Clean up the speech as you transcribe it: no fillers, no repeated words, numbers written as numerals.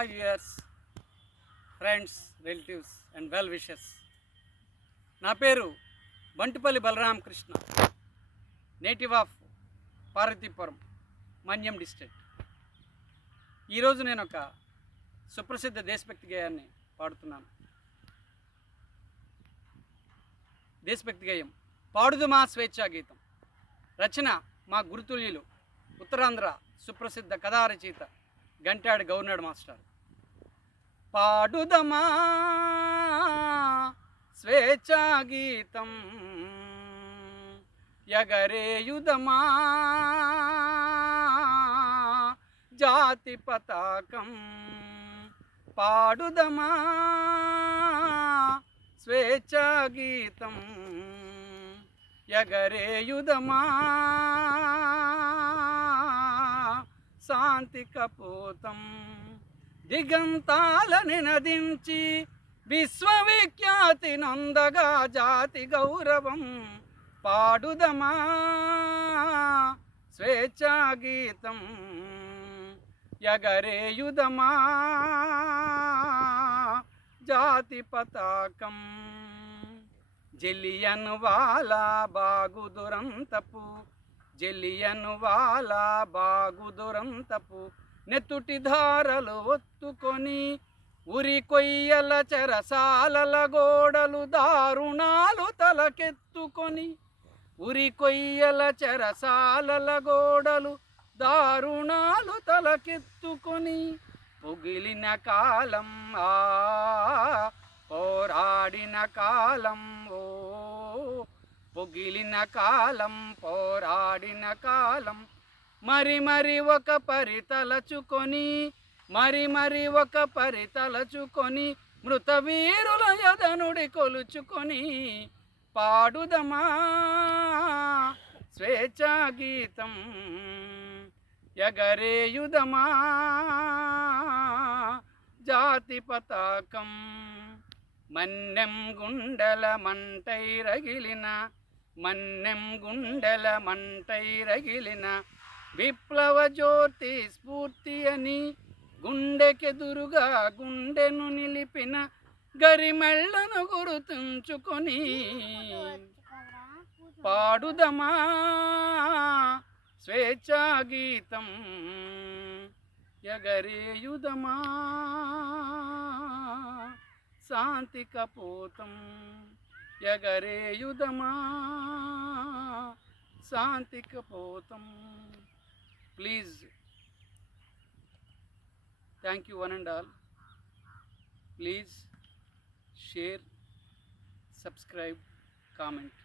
viewers, friends, relatives and well wishers. నా పేరు Bantupalli Balarama Krishna, native of Parvathipuram, Manyam district. ఈరోజు నేను ఒక సుప్రసిద్ధ దేశభక్తి గేయాన్ని పాడుతున్నాను. దేశభక్తి గేయం పాడుదుమా స్వేచ్ఛా గీతం. రచన మా గురుతుల్యులు ఉత్తరాంధ్ర సుప్రసిద్ధ కథా రచయిత గంటాడి గవర్నర్ మాస్టర్. పాడుదమా స్వేచ్ఛా గీతం, ఎగరేయుదమా జాతి పతాకం. పాడుదమా స్వేచ్ఛా గీతం, ఎగరేయుదమా శాంతి కపోతం. దిగంతాలని నదించి విశ్వవిఖ్యాతి నందగా జాతి గౌరవం. పాడుదమా స్వేచ్ఛా గీతం, ఎగరేయుదమా జాతి పతాకం. జలియన్ వాలా బాగు దురంతపు, జలియన్ వాలా బాగు దురంతపు నెత్తుటి ధారలు ఒత్తుకొని ఉరి కొయ్యల చెరసాలల గోడలు దారుణాలు తలకెత్తుకొని, ఉరి కొయ్యల చెరసాలల గోడలు దారుణాలు తలకెత్తుకొని, పొగిలిన కాలం పోరాడిన కాలం, పొగిలిన కాలం పోరాడిన కాలం. మరి మరి ఒక పరి తలచుకొని, మరి మరి ఒక పరి తలచుకొని, మృత వీరుల యదనుడి కొలుచుకొని. పాడుదమా స్వేచ్ఛా గీతం, ఎగరేయుదమా జాతి పతాకం. మన్నెం గుండెల మంటై రగిలిన, మన్నెం గుండెల మంటై రగిలిన విప్లవ జ్యోతి స్ఫూర్తి అని గుండెకెదురుగా గుండెను నిలిపిన గరిమెళ్లను గుర్తుంచుకొని. పాడుదమా స్వేచ్ఛా గీతం, ఎగరేయుదమా శాంతి కపోతం. ఎగరేయుదమా శాంతి కపోతం. Please, thank you one and all. Please share, subscribe, comment.